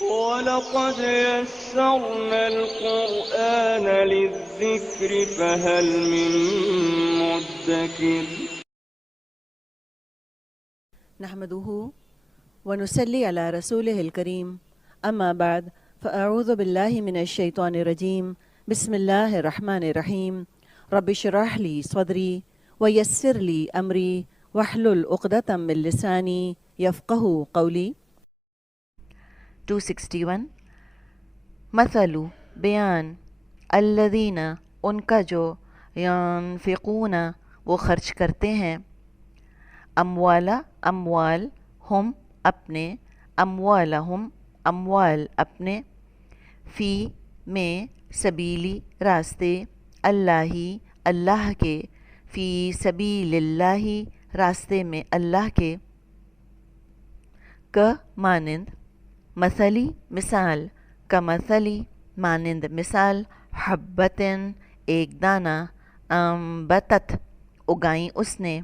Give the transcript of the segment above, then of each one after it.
وَلَقَدْ يَسَّرْنَا الْقُرْآنَ لِلذِّكْرِ فَهَلْ مِن مُّدَّكِرٍ نحمده ونصلي على رسوله الكريم أما بعد فأعوذ بالله من الشيطان الرجيم بسم الله الرحمن الرحيم رب اشرح لي صدري ويسر لي أمري واحلل عقدة من لساني يفقه قولي 261 مثل بیان الذین ان کا جو ینفقون وہ خرچ کرتے ہیں اموالا اموال ہم اپنے اموالہم اموال اپنے فی میں سبیلی راستے اللہ اللہ کے فی سبیل اللہ راستے میں اللہ کے کا مانند مثلی مثال کا مثلی مانند مثال حبتن ایک دانہ امبتت اگائیں اس نے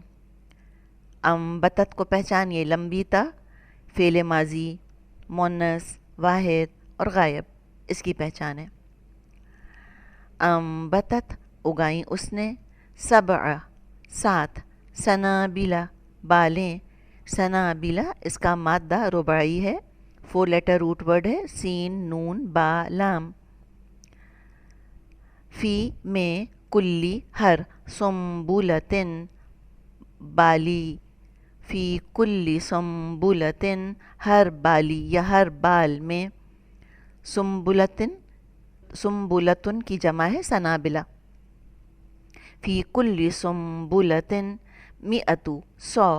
امبتت کو پہچانیے لمبی تا فعل ماضی مونس واحد اور غائب اس کی پہچان ہے امبتت اگائیں اس نے سبع سات سنابلہ بالیں سنابلہ اس کا مادہ رباعی ہے 4 لیٹر روٹ ورڈ ہے سین نون با لام فی میں کلی ہر سنبولتن بالی فی کلی سنبولتن ہر بالی یا ہر بال میں سنبولتن سنبولتن کی جمع ہے سنابلہ فی کلی سنبولتن مئتو 100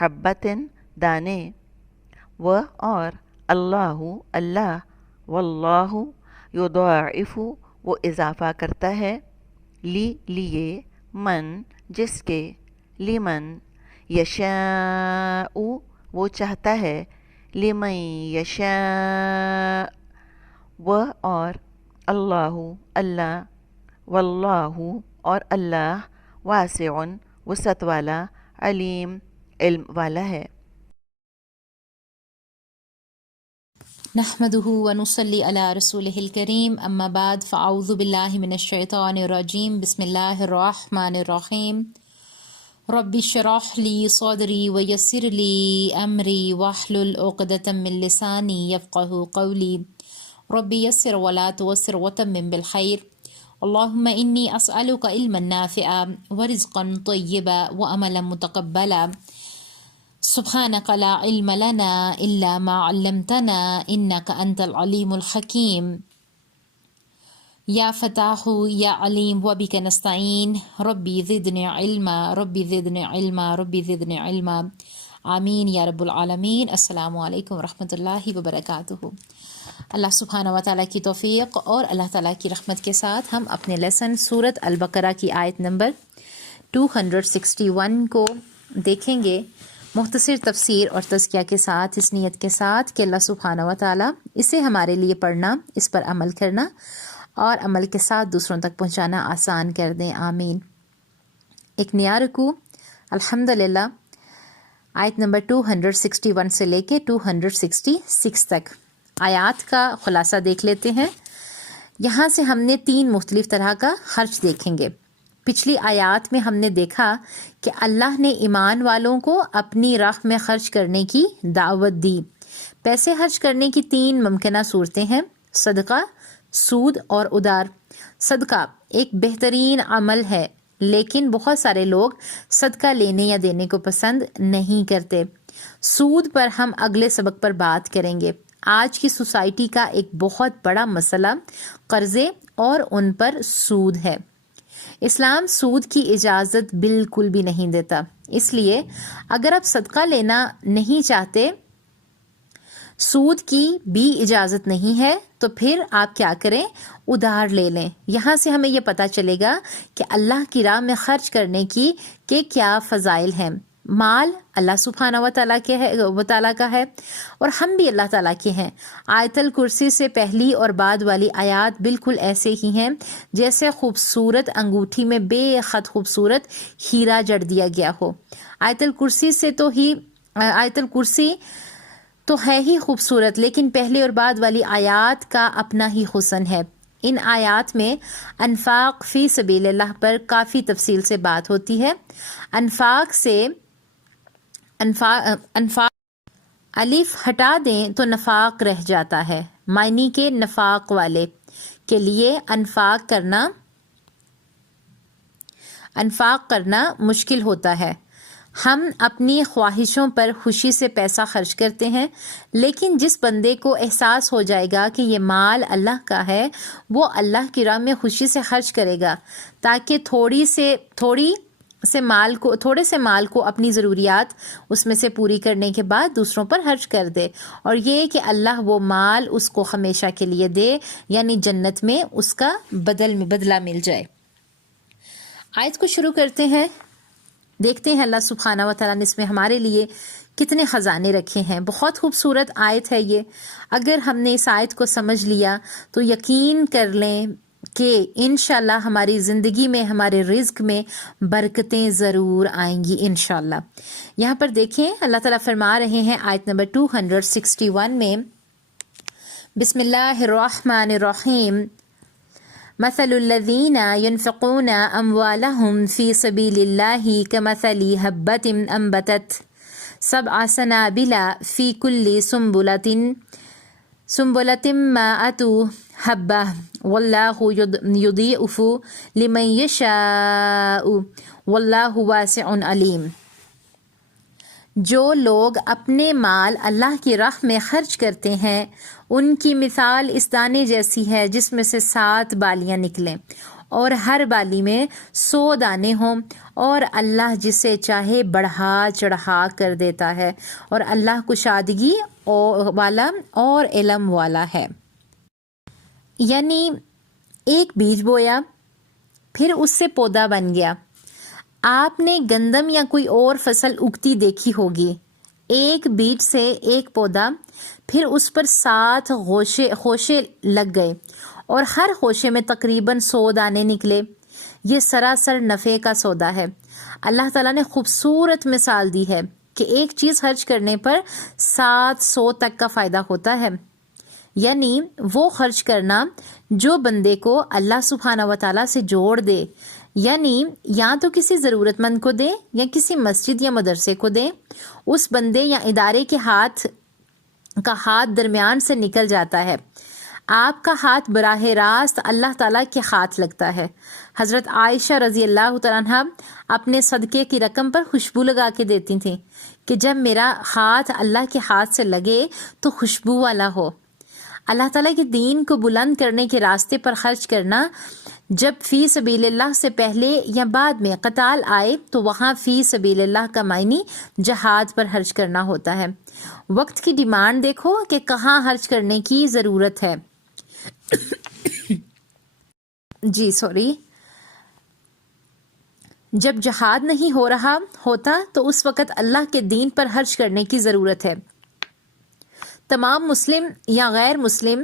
حبتن دانے و اور اللہ اللہ واللہ یضاعف وہ اضافہ کرتا ہے لیے من جس کے لمن یشاء وہ چاہتا ہے لمن یشاء و اور اللہ اللہ واللہ اور اللہ واسع وسعت والا علیم علم والا ہے نحمده ونصلي على رسوله الكريم أما بعد فأعوذ بالله من الشيطان الرجيم بسم الله الرحمن الرحيم رب اشرح لي صدري ويسر لي أمري واحلل عقدة من لساني يفقه قولي رب يسر ولا تعسر وتمم بالخير اللهم إني أسألك علما نافعا ورزقا طيبا وأملا متقبلا سبحانك لا علم لنا إلا ما علمتنا إنك أنت العليم الحكيم يا فتاح يا عليم وبك نستعين ربي زدني علما ربي زدني علما ربي زدني علما آمین یا رب العالمین۔ السلام علیکم ورحمۃ اللہ وبرکاتہ۔ اللہ سبحانہ و تعالیٰ کی توفیق اور اللہ تعالیٰ کی رحمت کے ساتھ ہم اپنے لیسن سورۃ البقرہ کی آیت نمبر 261 کو دیکھیں گے مختصر تفسیر اور تزکیہ کے ساتھ، اس نیت کے ساتھ کہ اللہ سبحانہ و تعالیٰ اسے ہمارے لیے پڑھنا، اس پر عمل کرنا اور عمل کے ساتھ دوسروں تک پہنچانا آسان کر دیں، آمین۔ ایک نیا رکوع الحمدللہ آیت نمبر 261 سے لے کے 266 تک آیات کا خلاصہ دیکھ لیتے ہیں۔ یہاں سے ہم نے 3 مختلف طرح کا خرچ دیکھیں گے۔ پچھلی آیات میں ہم نے دیکھا کہ اللہ نے ایمان والوں کو اپنی راہ میں خرچ کرنے کی دعوت دی۔ پیسے خرچ کرنے کی 3 ممکنہ صورتیں ہیں: صدقہ، سود اور ادار۔ صدقہ ایک بہترین عمل ہے، لیکن بہت سارے لوگ صدقہ لینے یا دینے کو پسند نہیں کرتے۔ سود پر ہم اگلے سبق پر بات کریں گے۔ آج کی سوسائٹی کا ایک بہت بڑا مسئلہ قرضے اور ان پر سود ہے۔ اسلام سود کی اجازت بالکل بھی نہیں دیتا، اس لیے اگر آپ صدقہ لینا نہیں چاہتے، سود کی بھی اجازت نہیں ہے، تو پھر آپ کیا کریں؟ ادھار لے لیں۔ یہاں سے ہمیں یہ پتہ چلے گا کہ اللہ کی راہ میں خرچ کرنے کی کہ کیا فضائل ہیں۔ مال اللہ سبحانہ و تعالیٰ کا ہے اور ہم بھی اللہ تعالیٰ کے ہیں۔ آیت الکرسی سے پہلی اور بعد والی آیات بالکل ایسے ہی ہیں جیسے خوبصورت انگوٹھی میں بے خط خوبصورت ہیرا جڑ دیا گیا ہو۔ آیت الکرسی تو ہے ہی خوبصورت، لیکن پہلے اور بعد والی آیات کا اپنا ہی حسن ہے۔ ان آیات میں انفاق فی سبیل اللہ پر کافی تفصیل سے بات ہوتی ہے۔ انفاق سے انفاق الف ہٹا دیں تو نفاق رہ جاتا ہے، معنی کے نفاق والے کے لیے انفاق کرنا مشکل ہوتا ہے۔ ہم اپنی خواہشوں پر خوشی سے پیسہ خرچ کرتے ہیں، لیکن جس بندے کو احساس ہو جائے گا کہ یہ مال اللہ کا ہے، وہ اللہ کی راہ میں خوشی سے خرچ کرے گا تاکہ تھوڑے سے مال کو اپنی ضروریات اس میں سے پوری کرنے کے بعد دوسروں پر خرچ کر دے، اور یہ کہ اللہ وہ مال اس کو ہمیشہ کے لیے دے، یعنی جنت میں اس کا بدلہ مل جائے۔ آیت کو شروع کرتے ہیں، دیکھتے ہیں اللہ سبحانہ و تعالیٰ نے اس میں ہمارے لیے کتنے خزانے رکھے ہیں۔ بہت خوبصورت آیت ہے یہ۔ اگر ہم نے اس آیت کو سمجھ لیا تو یقین کر لیں کہ انشاءاللہ ہماری زندگی میں، ہمارے رزق میں برکتیں ضرور آئیں گی انشاءاللہ۔ یہاں پر دیکھیں اللہ تعالیٰ فرما رہے ہیں آیت نمبر 261 میں، بسم اللہ الرحمن الرحیم، مثل الذین ينفقون اموالهم في سبیل اللہ كمثل حبة انبتت سبع سنابل في كل سنبلة مائة حبة واللہ یضاعف لمن یشاء واللہ واسع علیم۔ جو لوگ اپنے مال اللہ کی راہ میں خرچ کرتے ہیں، ان کی مثال اس دانے جیسی ہے جس میں سے 7 بالیاں نکلیں اور ہر بالی میں 100 دانے ہوں، اور اللہ جسے چاہے بڑھا چڑھا کر دیتا ہے، اور اللہ کشادگی والا اور علم والا ہے۔ یعنی ایک بیج بویا، پھر اس سے پودا بن گیا۔ آپ نے گندم یا کوئی اور فصل اگتی دیکھی ہوگی، ایک بیج سے ایک پودا، پھر اس پر 7 خوشے لگ گئے اور ہر خوشے میں تقریباً 100 دانے نکلے۔ یہ سراسر نفع کا سودا ہے۔ اللہ تعالیٰ نے خوبصورت مثال دی ہے کہ ایک چیز خرچ کرنے پر 700 تک کا فائدہ ہوتا ہے۔ یعنی وہ خرچ کرنا جو بندے کو اللہ سبحانہ و تعالیٰ سے جوڑ دے، یعنی یا تو کسی ضرورت مند کو دے یا کسی مسجد یا مدرسے کو دے، اس بندے یا ادارے کے ہاتھ درمیان سے نکل جاتا ہے۔ آپ کا ہاتھ براہ راست اللہ تعالیٰ کے ہاتھ لگتا ہے۔ حضرت عائشہ رضی اللہ تعالیٰ عنہا اپنے صدقے کی رقم پر خوشبو لگا کے دیتی تھیں کہ جب میرا ہاتھ اللہ کے ہاتھ سے لگے تو خوشبو والا ہو۔ اللہ تعالیٰ کے دین کو بلند کرنے کے راستے پر خرچ کرنا، جب فی سبیل اللہ سے پہلے یا بعد میں قتال آئے تو وہاں فی سبیل اللہ کا معنی جہاد پر خرچ کرنا ہوتا ہے۔ وقت کی ڈیمانڈ دیکھو کہ کہاں خرچ کرنے کی ضرورت ہے۔ جب جہاد نہیں ہو رہا ہوتا تو اس وقت اللہ کے دین پر خرچ کرنے کی ضرورت ہے۔ تمام مسلم یا غیر مسلم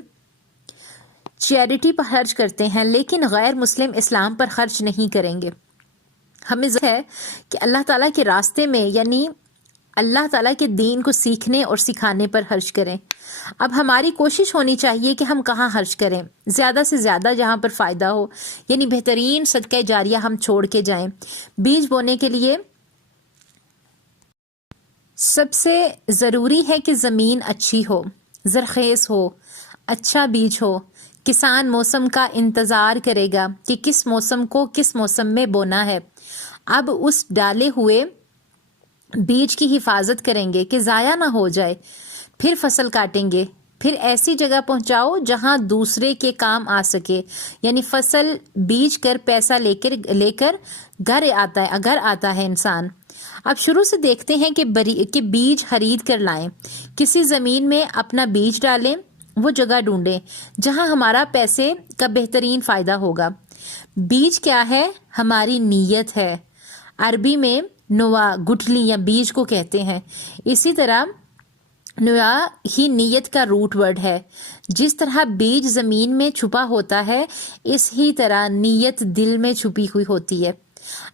چیریٹی پر خرچ کرتے ہیں، لیکن غیر مسلم اسلام پر خرچ نہیں کریں گے۔ ہمیں ضرورت ہے کہ اللہ تعالیٰ کے راستے میں، یعنی اللہ تعالیٰ کے دین کو سیکھنے اور سکھانے پر خرچ کریں۔ اب ہماری کوشش ہونی چاہیے کہ ہم کہاں خرچ کریں، زیادہ سے زیادہ جہاں پر فائدہ ہو، یعنی بہترین صدقہ جاریہ ہم چھوڑ کے جائیں۔ بیج بونے کے لیے سب سے ضروری ہے کہ زمین اچھی ہو، زرخیز ہو، اچھا بیج ہو۔ کسان موسم کا انتظار کرے گا کہ کس موسم کو کس موسم میں بونا ہے۔ اب اس ڈالے ہوئے بیج کی حفاظت کریں گے کہ ضائع نہ ہو جائے، پھر فصل کاٹیں گے، پھر ایسی جگہ پہنچاؤ جہاں دوسرے کے کام آ سکے، یعنی فصل بیج کر پیسہ لے کر گھر آتا ہے انسان۔ اب شروع سے دیکھتے ہیں کہ بیج خرید کر لائیں، کسی زمین میں اپنا بیج ڈالیں، وہ جگہ ڈھونڈیں جہاں ہمارا پیسے کا بہترین فائدہ ہوگا۔ بیج کیا ہے؟ ہماری نیت ہے۔ عربی میں نوا گٹھلی یا بیج کو کہتے ہیں۔ اسی طرح نوا ہی نیت کا روٹ ورڈ ہے۔ جس طرح بیج زمین میں چھپا ہوتا ہے، اس ہی طرح نیت دل میں چھپی ہوئی ہوتی ہے۔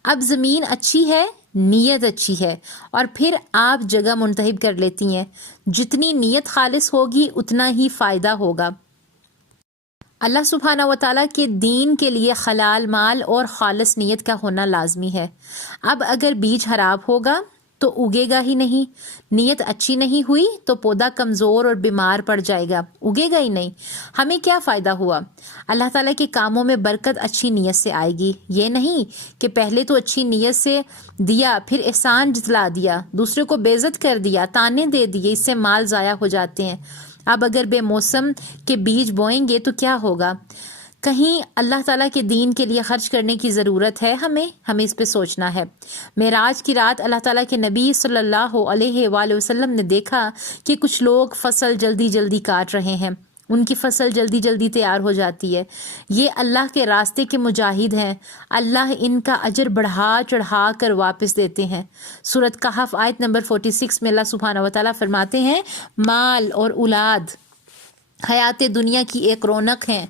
اب زمین اچھی ہے نیت اچھی ہے، اور پھر آپ جگہ منتخب کر لیتی ہیں۔ جتنی نیت خالص ہوگی اتنا ہی فائدہ ہوگا۔ اللہ سبحانہ و تعالیٰ کے دین کے لیے حلال مال اور خالص نیت کا ہونا لازمی ہے۔ اب اگر بیج خراب ہوگا تو اگے گا ہی نہیں، نیت اچھی نہیں ہوئی تو پودا کمزور اور بیمار پڑ جائے گا، اگے گا ہی نہیں، ہمیں کیا فائدہ ہوا؟ اللہ تعالیٰ کے کاموں میں برکت اچھی نیت سے آئے گی، یہ نہیں کہ پہلے تو اچھی نیت سے دیا، پھر احسان جتلا دیا، دوسرے کو بے عزت کر دیا، تانے دے دیے، اس سے مال ضائع ہو جاتے ہیں۔ اب اگر بے موسم کے بیج بوئیں گے تو کیا ہوگا؟ کہیں اللہ تعالیٰ کے دین کے لیے خرچ کرنے کی ضرورت ہے، ہمیں اس پہ سوچنا ہے۔ معراج کی رات اللہ تعالیٰ کے نبی صلی اللہ علیہ وآلہ وسلم نے دیکھا کہ کچھ لوگ فصل جلدی جلدی کاٹ رہے ہیں، ان کی فصل جلدی جلدی تیار ہو جاتی ہے، یہ اللہ کے راستے کے مجاہد ہیں، اللہ ان کا اجر بڑھا چڑھا کر واپس دیتے ہیں۔ سورۃ کہف آیت نمبر 46 میں اللہ سبحانہ و تعالیٰ فرماتے ہیں، مال اور اولاد حیات دنیا کی ایک رونق ہیں،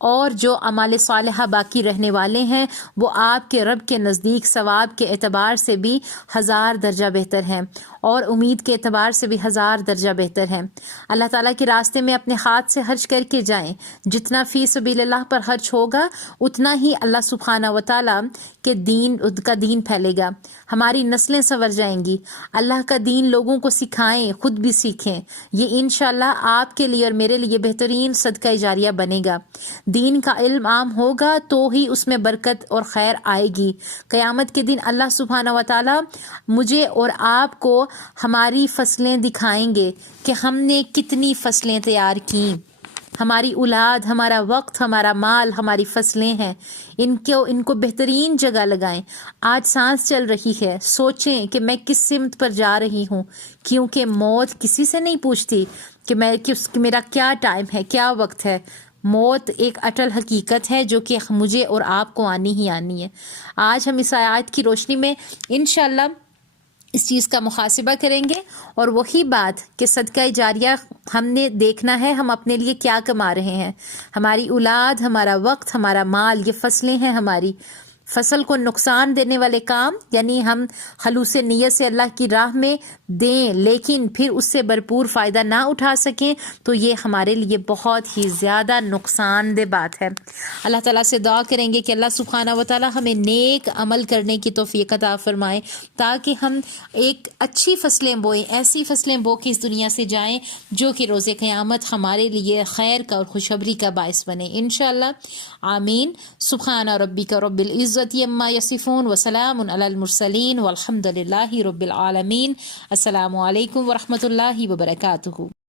اور جو اعمال صالحہ باقی رہنے والے ہیں وہ آپ کے رب کے نزدیک ثواب کے اعتبار سے بھی 1000 درجہ بہتر ہیں، اور امید کے اعتبار سے بھی 1000 درجہ بہتر ہیں۔ اللہ تعالیٰ کے راستے میں اپنے ہاتھ سے خرچ کر کے جائیں، جتنا فی سبیل اللہ پر خرچ ہوگا اتنا ہی اللہ سبحانہ و تعالیٰ کے دین پھیلے گا، ہماری نسلیں سنور جائیں گی۔ اللہ کا دین لوگوں کو سکھائیں، خود بھی سیکھیں، یہ انشاءاللہ آپ کے لیے اور میرے لیے بہترین صدقہ جاریہ بنے گا۔ دین کا علم عام ہوگا تو ہی اس میں برکت اور خیر آئے گی۔ قیامت کے دن اللہ سبحانہ و تعالیٰ مجھے اور آپ کو ہماری فصلیں دکھائیں گے کہ ہم نے کتنی فصلیں تیار کیں۔ ہماری اولاد، ہمارا وقت، ہمارا مال، ہماری فصلیں ہیں، ان کو بہترین جگہ لگائیں۔ آج سانس چل رہی ہے، سوچیں کہ میں کس سمت پر جا رہی ہوں، کیونکہ موت کسی سے نہیں پوچھتی کہ میرا کیا ٹائم ہے، کیا وقت ہے۔ موت ایک اٹل حقیقت ہے جو کہ مجھے اور آپ کو آنی ہی آنی ہے۔ آج ہم اس آیات کی روشنی میں انشاءاللہ اس چیز کا محاسبہ کریں گے، اور وہی بات کہ صدقہ جاریہ ہم نے دیکھنا ہے ہم اپنے لیے کیا کما رہے ہیں۔ ہماری اولاد، ہمارا وقت، ہمارا مال، یہ فصلیں ہیں ہماری۔ فصل کو نقصان دینے والے کام یعنی ہم خلوص نیت سے اللہ کی راہ میں دیں لیکن پھر اس سے بھرپور فائدہ نہ اٹھا سکیں تو یہ ہمارے لیے بہت ہی زیادہ نقصان دہ بات ہے۔ اللہ تعالیٰ سے دعا کریں گے کہ اللہ سبحانہ و تعالیٰ ہمیں نیک عمل کرنے کی توفیق عطا فرمائے تاکہ ہم ایک اچھی فصلیں بوئیں، ایسی فصلیں بو کے اس دنیا سے جائیں جو کہ روز قیامت ہمارے لیے خیر کا اور خوشخبری کا باعث بنے انشاءاللہ۔ آمین۔ سبحان ربک رب العزت عما یصفون وسلام علی المرسلین والحمد للہ رب العالمین۔ السلام علیکم ورحمۃ اللہ وبرکاتہ۔